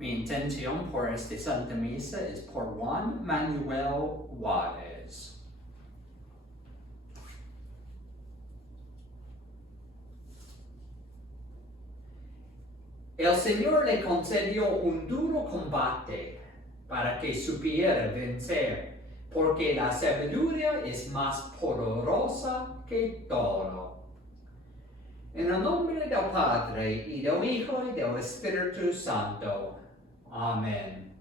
Mi intención por esta Santa Misa es por Juan Manuel Juárez. El Señor le concedió un duro combate para que supiera vencer, porque la sabiduría es más poderosa que todo. En el nombre del Padre, y del Hijo, y del Espíritu Santo. Amén.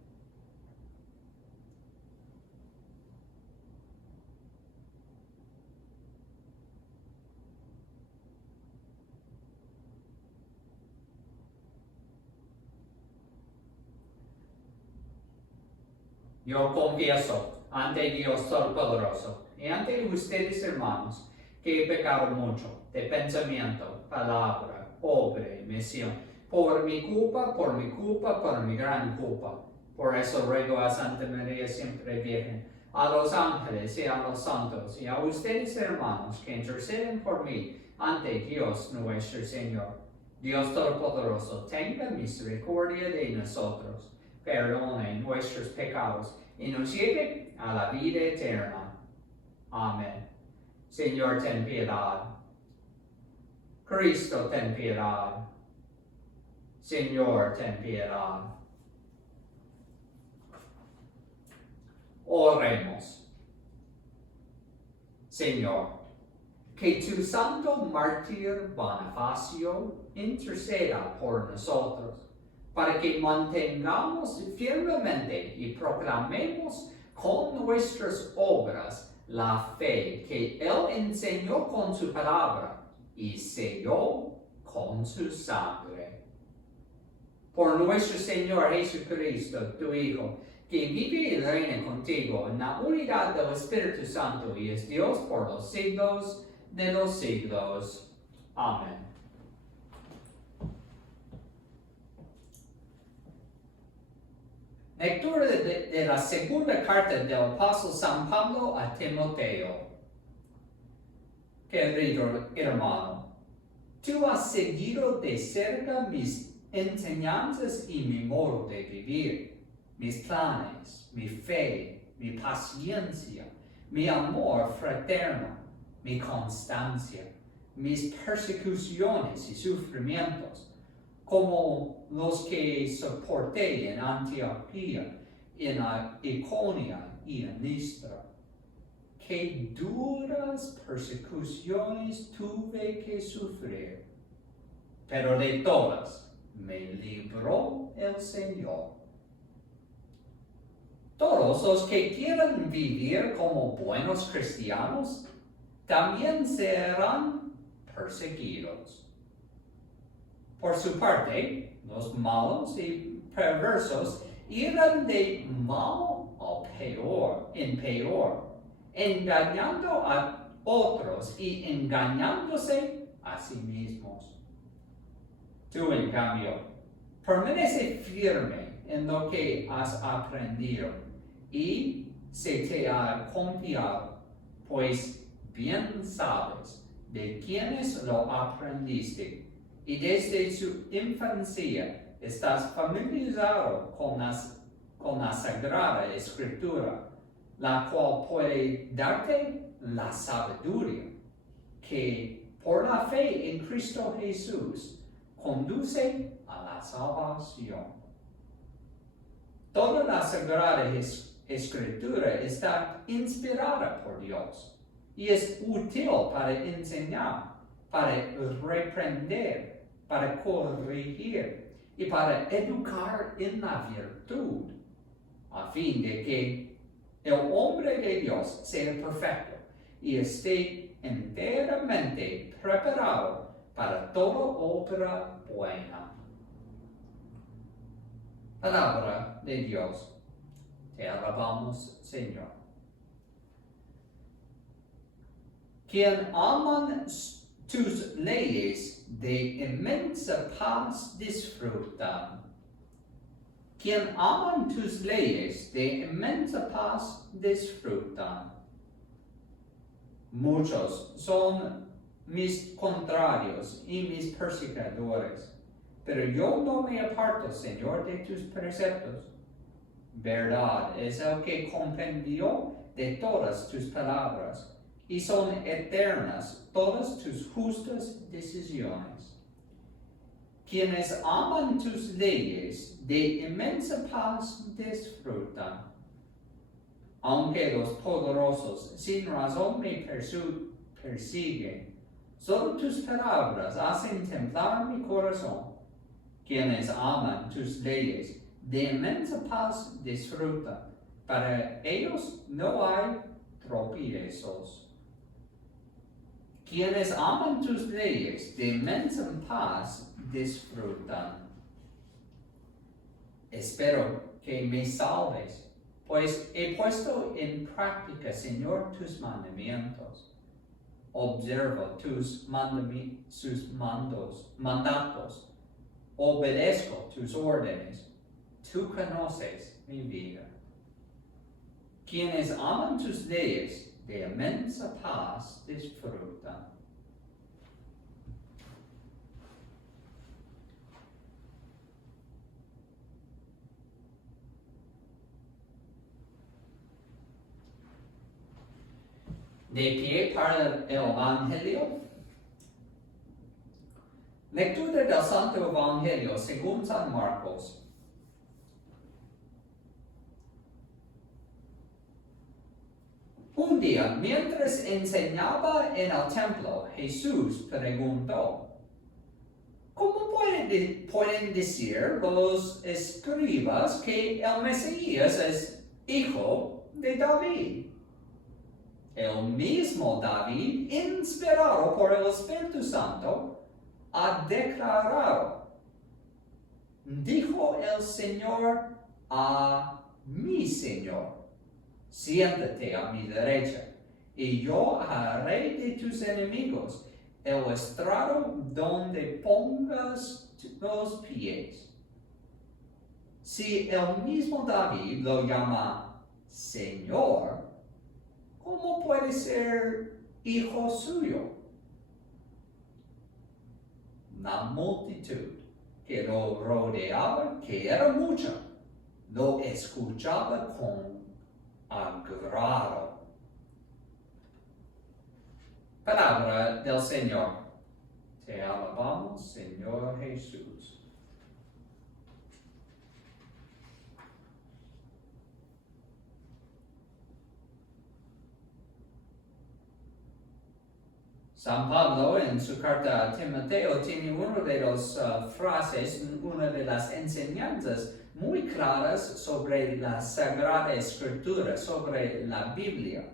Yo confieso ante Dios Todopoderoso y ante ustedes, hermanos, que he pecado mucho de pensamiento, palabra, obra y misión, por mi culpa, por mi gran culpa. Por eso ruego a Santa María siempre Virgen, a los ángeles y a los santos, y a ustedes, hermanos, que interceden por mí ante Dios nuestro Señor. Dios Todopoderoso, tenga misericordia de nosotros, perdone nuestros pecados y nos lleve a la vida eterna. Amén. Señor, ten piedad. Cristo, ten piedad. Señor, ten piedad. Oremos. Señor, que tu santo mártir Bonifacio interceda por nosotros, para que mantengamos firmemente y proclamemos con nuestras obras la fe que Él enseñó con su palabra y selló con su sangre. Por nuestro Señor Jesucristo, tu Hijo, que vive y reina contigo en la unidad del Espíritu Santo y es Dios por los siglos de los siglos. Amén. Lectura de la segunda carta del apóstol San Pablo a Timoteo. Querido hermano, tú has seguido de cerca mis enseñanzas y mi modo de vivir, mis planes, mi fe, mi paciencia, mi amor fraterno, mi constancia, mis persecuciones y sufrimientos, como los que soporté en Antioquía, en Iconia y en Listra. Qué duras persecuciones tuve que sufrir, pero de todas me libró el Señor. Todos los que quieran vivir como buenos cristianos también serán perseguidos. Por su parte, los malos y perversos irán de mal en peor, engañando a otros y engañándose a sí mismos. Tú, en cambio, permanece firme en lo que has aprendido y se te ha confiado, pues bien sabes de quiénes lo aprendiste, y desde su infancia estás familiarizado con la Sagrada Escritura, la cual puede darte la sabiduría que por la fe en Cristo Jesús conduce a la salvación. Toda la Sagrada Escritura está inspirada por Dios y es útil para enseñar, para reprender, para corregir y para educar en la virtud, a fin de que el hombre de Dios sea perfecto y esté enteramente preparado para toda obra buena. Palabra de Dios. Te alabamos, Señor. Quien aman tus leyes de inmensa paz disfrutan. Quien aman tus leyes de inmensa paz disfrutan. Muchos son mis contrarios y mis persecutores, pero yo no me aparto, Señor, de tus preceptos. Verdad es el que comprendió de todas tus palabras, y son eternas todas tus justas decisiones. Quienes aman tus leyes de inmensa paz disfrutan. Aunque los poderosos sin razón me persiguen, solo tus palabras hacen temblar mi corazón. Quienes aman tus leyes de inmensa paz disfrutan. Para ellos no hay tropiezos. Quienes aman tus leyes de inmensa paz disfrutan. Espero que me salves, pues he puesto en práctica, Señor, tus mandamientos. Observo tus mandatos. Obedezco tus órdenes. Tú conoces mi vida. Quienes aman tus leyes de inmensa paz disfrutan. De pie para el Evangelio. Lectura del Santo Evangelio según San Marcos. Un día, mientras enseñaba en el templo, Jesús preguntó: ¿Cómo pueden decir los escribas que el Mesías es hijo de David? El mismo David, inspirado por el Espíritu Santo, ha declarado: dijo el Señor a mi Señor, siéntate a mi derecha, y yo haré de tus enemigos el estrado donde pongas los pies. Si el mismo David lo llama Señor, ¿cómo puede ser hijo suyo? La multitud que lo rodeaba, que era mucha, lo escuchaba con agrado. Palabra del Señor. Te alabamos, Señor Jesús. San Pablo en su carta a Timoteo tiene una de las frases, una de las enseñanzas muy claras sobre la Sagrada Escritura, sobre la Biblia,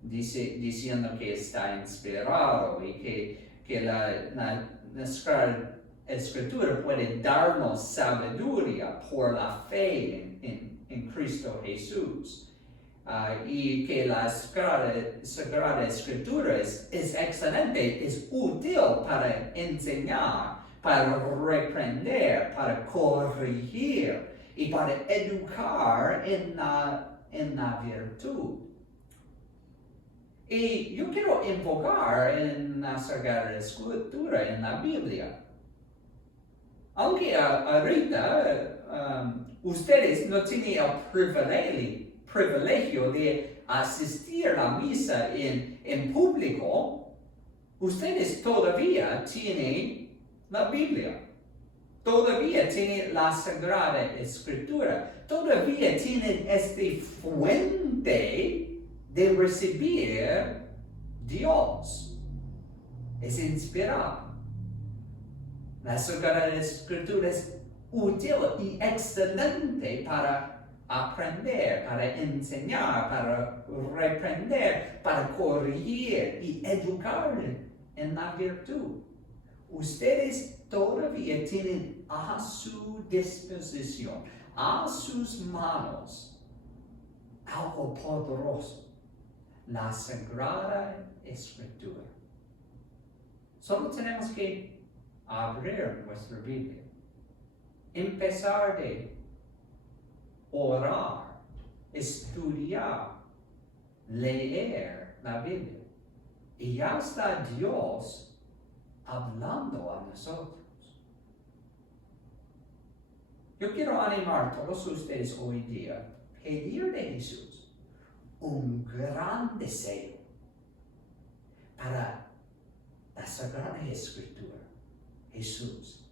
diciendo que está inspirado y que la Escritura puede darnos sabiduría por la fe en Cristo Jesús. Y que la Sagrada Escritura es excelente, es útil para enseñar, para reprender, para corregir y para educar en la virtud. Y yo quiero enfocar en la Sagrada Escritura, en la Biblia. Aunque ahorita ustedes no tienen el privilegio de asistir a la misa en público, ustedes todavía tienen la Biblia, todavía tienen la Sagrada Escritura, todavía tienen esta fuente de recibir Dios. Es inspirado. La Sagrada Escritura es útil y excelente para aprender, para enseñar, para reprender, para corregir y educar en la virtud. Ustedes todavía tienen a su disposición, a sus manos, algo poderoso, la Sagrada Escritura. Solo tenemos que abrir nuestra Biblia, empezar de orar, estudiar, leer la Biblia. Y ya está Dios hablando a nosotros. Yo quiero animar a todos ustedes hoy día, pedir de Jesús un gran deseo para la Sagrada Escritura. Jesús,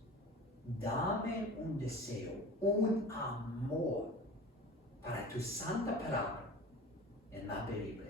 dame un deseo, un amor para tu santa palabra en la Biblia.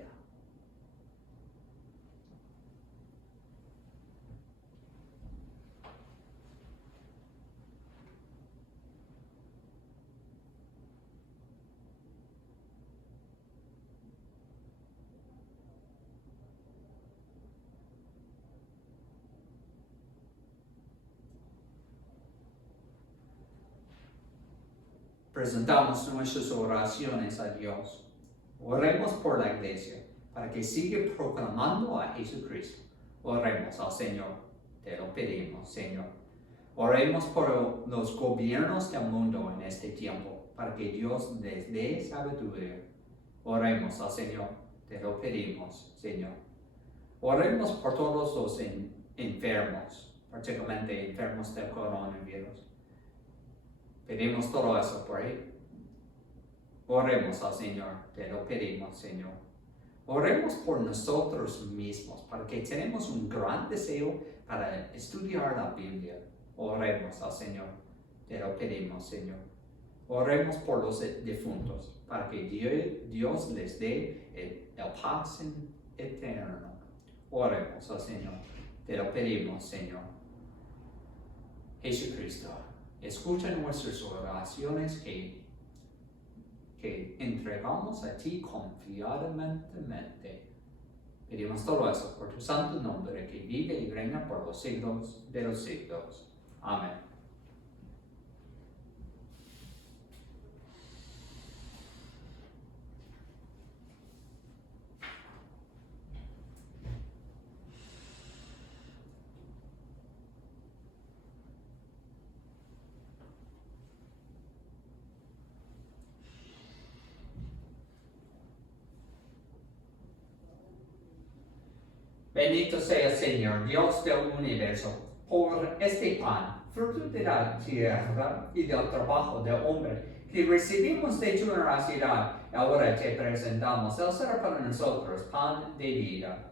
Presentamos nuestras oraciones a Dios. Oremos por la iglesia para que siga proclamando a Jesucristo. Oremos al Señor. Te lo pedimos, Señor. Oremos por los gobiernos del mundo en este tiempo para que Dios les dé sabiduría. Oremos al Señor. Te lo pedimos, Señor. Oremos por todos los enfermos, particularmente enfermos del coronavirus. Pedimos todo eso por él. Oremos al Señor, te lo pedimos, Señor. Oremos por nosotros mismos, porque tenemos un gran deseo para estudiar la Biblia. Oremos al Señor, te lo pedimos, Señor. Oremos por los difuntos, para que Dios les dé el paz eterno. Oremos al Señor, te lo pedimos, Señor. Jesucristo, escucha nuestras oraciones que entregamos a ti confiadamente. Pedimos todo eso por tu santo nombre que vive y reina por los siglos de los siglos. Amén. Bendito sea el Señor, Dios del universo, por este pan, fruto de la tierra y del trabajo del hombre, que recibimos de tu generosidad. Ahora te presentamos el ser para nosotros pan de vida.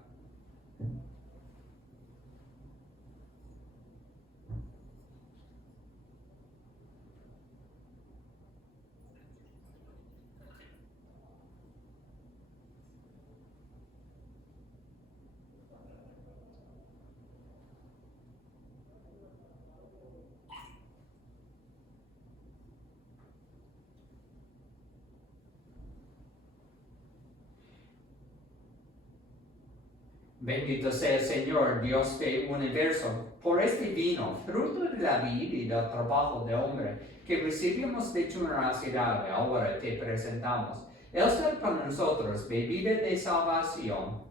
Bendito sea el Señor, Dios del universo, por este vino, fruto de la vida y del trabajo del hombre, que recibimos de tu generosidad. Ahora te presentamos. El ser para nosotros bebida de salvación.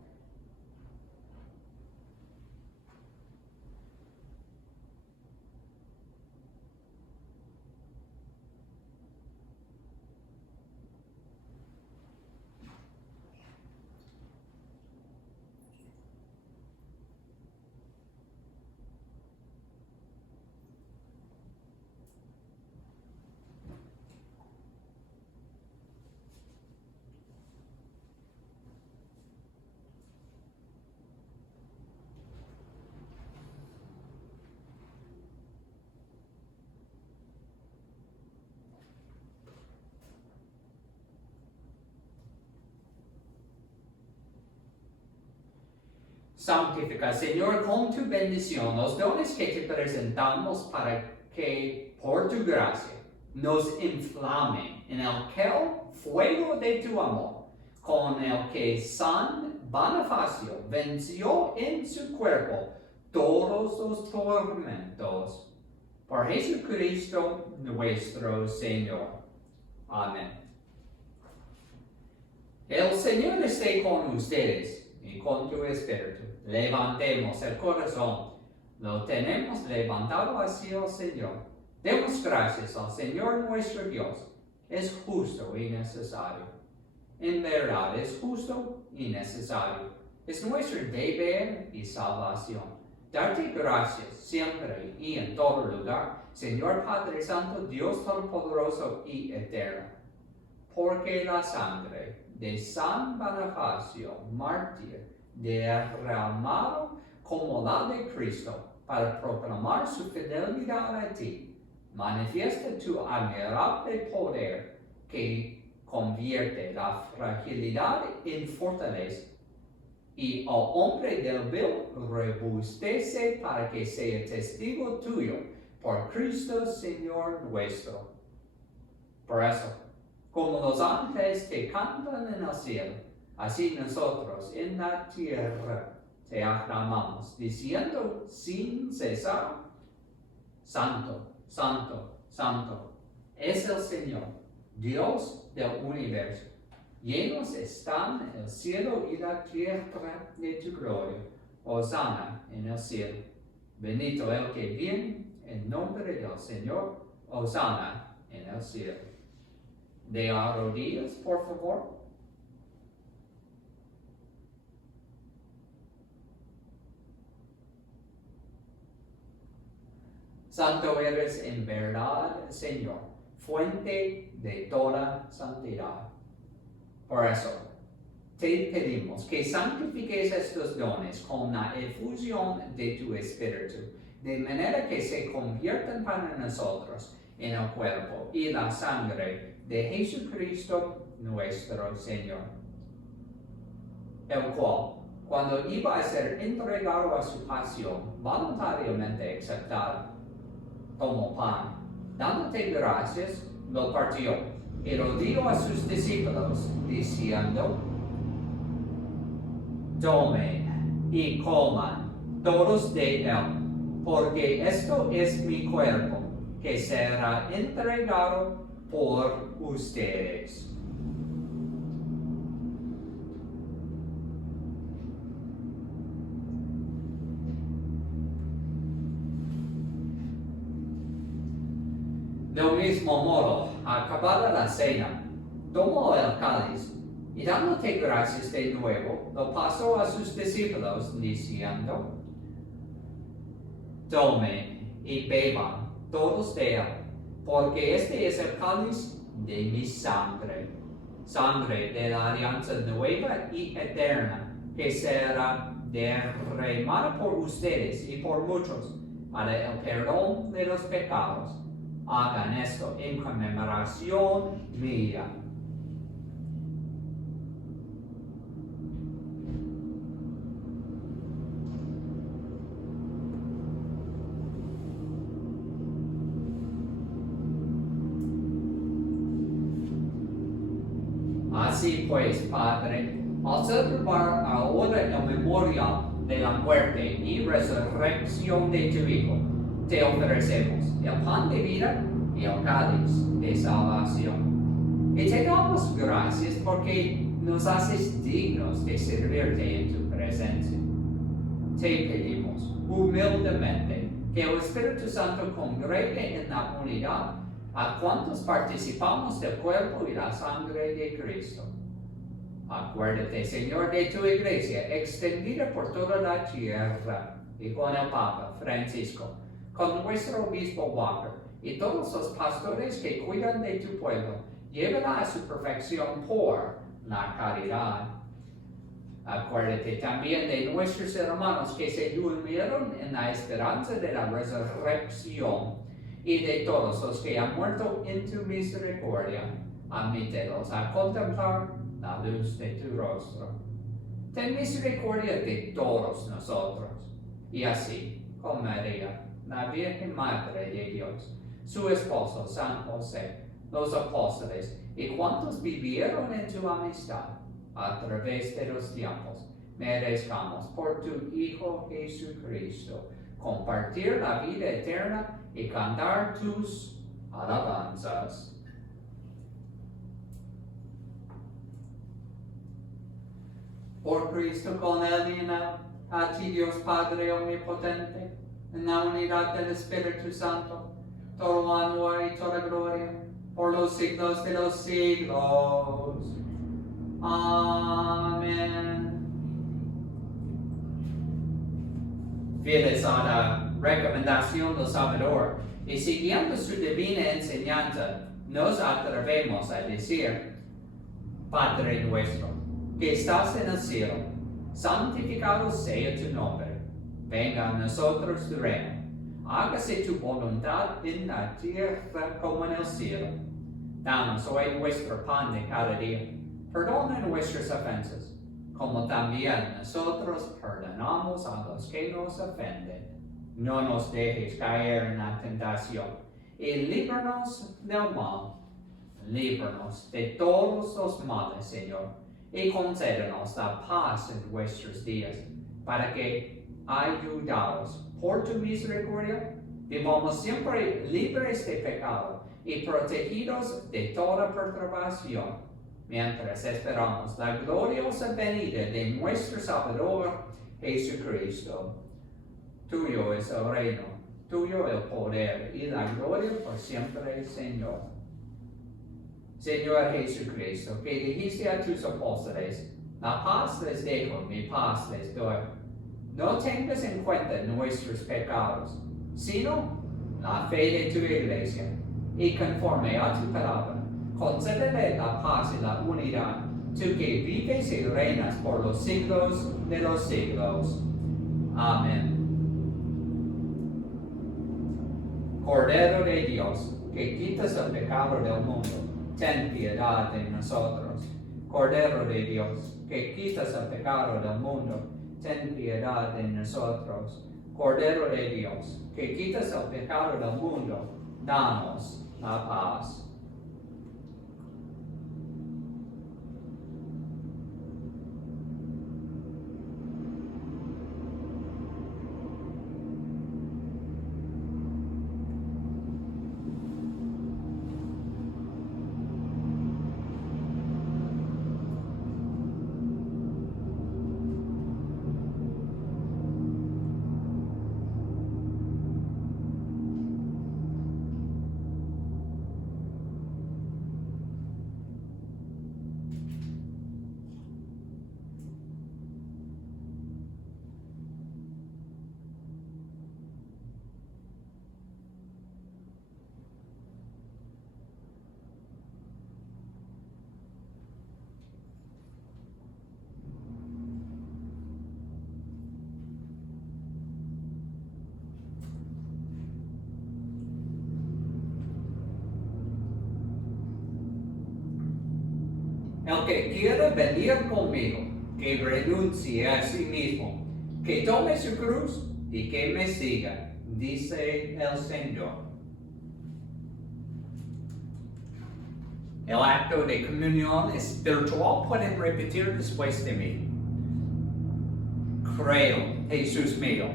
Santifica, Señor, con tu bendición los dones que te presentamos para que, por tu gracia, nos inflamen en aquel fuego de tu amor, con el que San Bonifacio venció en su cuerpo todos los tormentos. Por Jesucristo nuestro Señor. Amén. El Señor esté con ustedes y con tu espíritu. Levantemos el corazón. Lo tenemos levantado hacia el Señor. Demos gracias al Señor nuestro Dios. Es justo y necesario. En verdad es justo y necesario. Es nuestro deber y salvación. Darte gracias siempre y en todo lugar, Señor Padre Santo, Dios Todopoderoso y Eterno, porque la sangre de San Bonifacio, mártir, derramado como la de Cristo, para proclamar su fidelidad a ti, manifiesta tu admirable poder que convierte la fragilidad en fortaleza y al hombre débil robustece para que sea testigo tuyo por Cristo Señor nuestro. Por eso, como los ángeles te cantan en el cielo, así nosotros en la tierra te aclamamos, diciendo sin cesar, Santo, Santo, Santo, es el Señor, Dios del universo. Llenos están el cielo y la tierra de tu gloria. Hosana en el cielo. Bendito el que viene en nombre del Señor. Hosana en el cielo. De rodillas, por favor. Santo eres en verdad, Señor, fuente de toda santidad. Por eso, te pedimos que santifiques estos dones con la efusión de tu Espíritu, de manera que se conviertan para nosotros en el cuerpo y la sangre de Jesucristo nuestro Señor, el cual, cuando iba a ser entregado a su pasión, voluntariamente aceptado, tomó pan, dándote gracias, lo partió y lo dio a sus discípulos, diciendo, tomen y coman todos de él, porque esto es mi cuerpo, que será entregado por ustedes. Del mismo modo, acabada la cena, tomó el cáliz y dándote gracias de nuevo, lo pasó a sus discípulos, diciendo, tomen y beban todos de él, porque este es el cáliz de mi sangre, sangre de la alianza nueva y eterna, que será derramada por ustedes y por muchos para el perdón de los pecados. Hagan esto en conmemoración mía. Así pues, Padre, al celebrar ahora el memorial de la muerte y resurrección de tu Hijo, te ofrecemos el pan de vida y el cáliz de salvación. Y te damos gracias porque nos haces dignos de servirte en tu presencia. Te pedimos humildemente que el Espíritu Santo congregue en la unidad a cuantos participamos del cuerpo y la sangre de Cristo. Acuérdate, Señor, de tu iglesia extendida por toda la tierra y con el Papa Francisco, con nuestro obispo Walker y todos los pastores que cuidan de tu pueblo, llévala a su perfección por la caridad. Acuérdate también de nuestros hermanos que se durmieron en la esperanza de la resurrección y de todos los que han muerto en tu misericordia. Admítelos a contemplar la luz de tu rostro. Ten misericordia de todos nosotros. Y así, con María, la Virgen Madre de Dios, su esposo San José, los apóstoles y cuantos vivieron en tu amistad a través de los tiempos, merezcamos por tu Hijo Jesucristo compartir la vida eterna y cantar tus alabanzas. Por Cristo, con Él y en Él, a ti Dios Padre Omnipotente, en la unidad del Espíritu Santo, todo honor y toda gloria, por los siglos de los siglos. Amén. Fieles a la recomendación del Salvador, Y siguiendo su divina enseñanza, nos atrevemos a decir: Padre nuestro, que estás en el cielo, santificado sea tu nombre. Venga a nosotros tu reino. Hágase tu voluntad en la tierra como en el cielo. Danos hoy nuestro pan de cada día. Perdona nuestras ofensas, como también nosotros perdonamos a los que nos ofenden. No nos dejes caer en la tentación, y líbranos del mal. Líbranos de todos los males, Señor, y concédenos la paz en nuestros días, para que, ayudados por tu misericordia, vivamos siempre libres de pecado y protegidos de toda perturbación, mientras esperamos la gloriosa venida de nuestro Salvador Jesucristo. Tuyo es el reino, tuyo el poder y la gloria por siempre, Señor. Señor Jesucristo, que dijiste a tus apóstoles: la paz les dejo, mi paz les doy. No tengas en cuenta nuestros pecados, sino la fe de tu iglesia, y conforme a tu palabra, concédele la paz y la unidad, tú que vives y reinas por los siglos de los siglos. Amén. Cordero de Dios, que quitas el pecado del mundo, ten piedad de nosotros. Cordero de Dios, que quitas el pecado del mundo, ten piedad de nosotros. Cordero de Dios, que quitas el pecado del mundo, danos la paz. El que quiera venir conmigo, que renuncie a sí mismo, que tome su cruz y que me siga, dice el Señor. El acto de comunión espiritual pueden repetir después de mí. Creo, Jesús mío,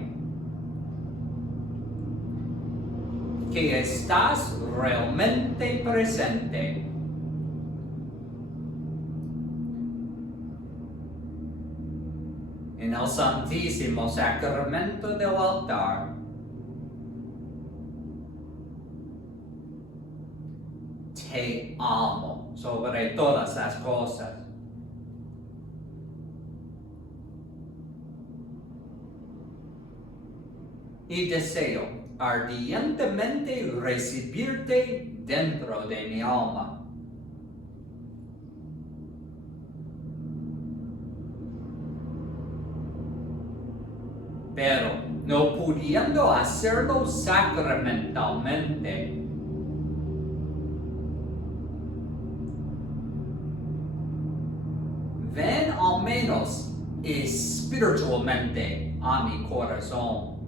que estás realmente presente en el santísimo sacramento del altar. Te amo sobre todas las cosas. Y deseo ardientemente recibirte dentro de mi alma. Pero no pudiendo hacerlo sacramentalmente, ven al menos espiritualmente a mi corazón.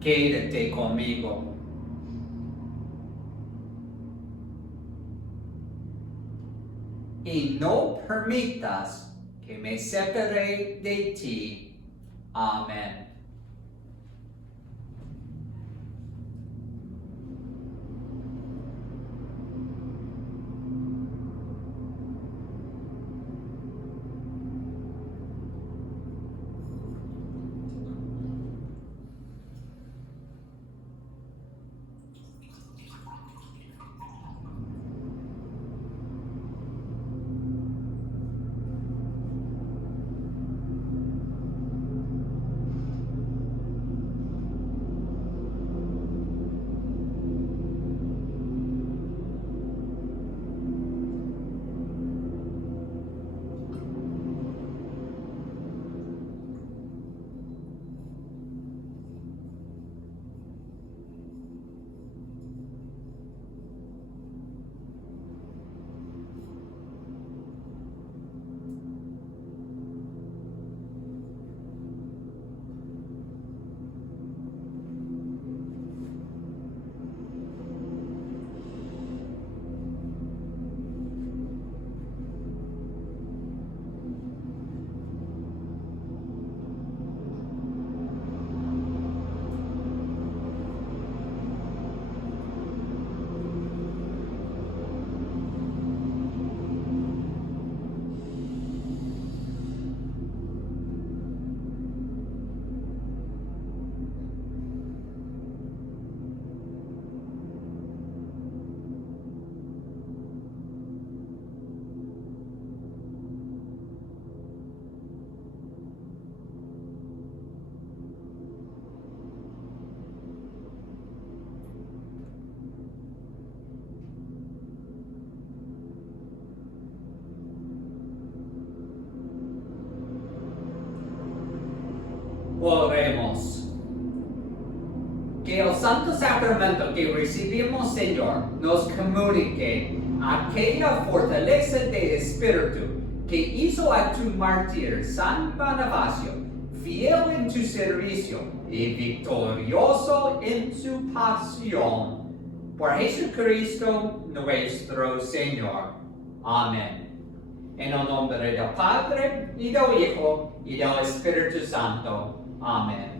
Quédate conmigo. Y no permitas que me separe de ti. Amén. sacramento que recibimos, Señor, nos comunique aquella fortaleza de espíritu que hizo a tu mártir San Bonifacio fiel en tu servicio y victorioso en su pasión. Por Jesucristo nuestro Señor. Amén. En el nombre del Padre, y del Hijo, y del Espíritu Santo. Amén.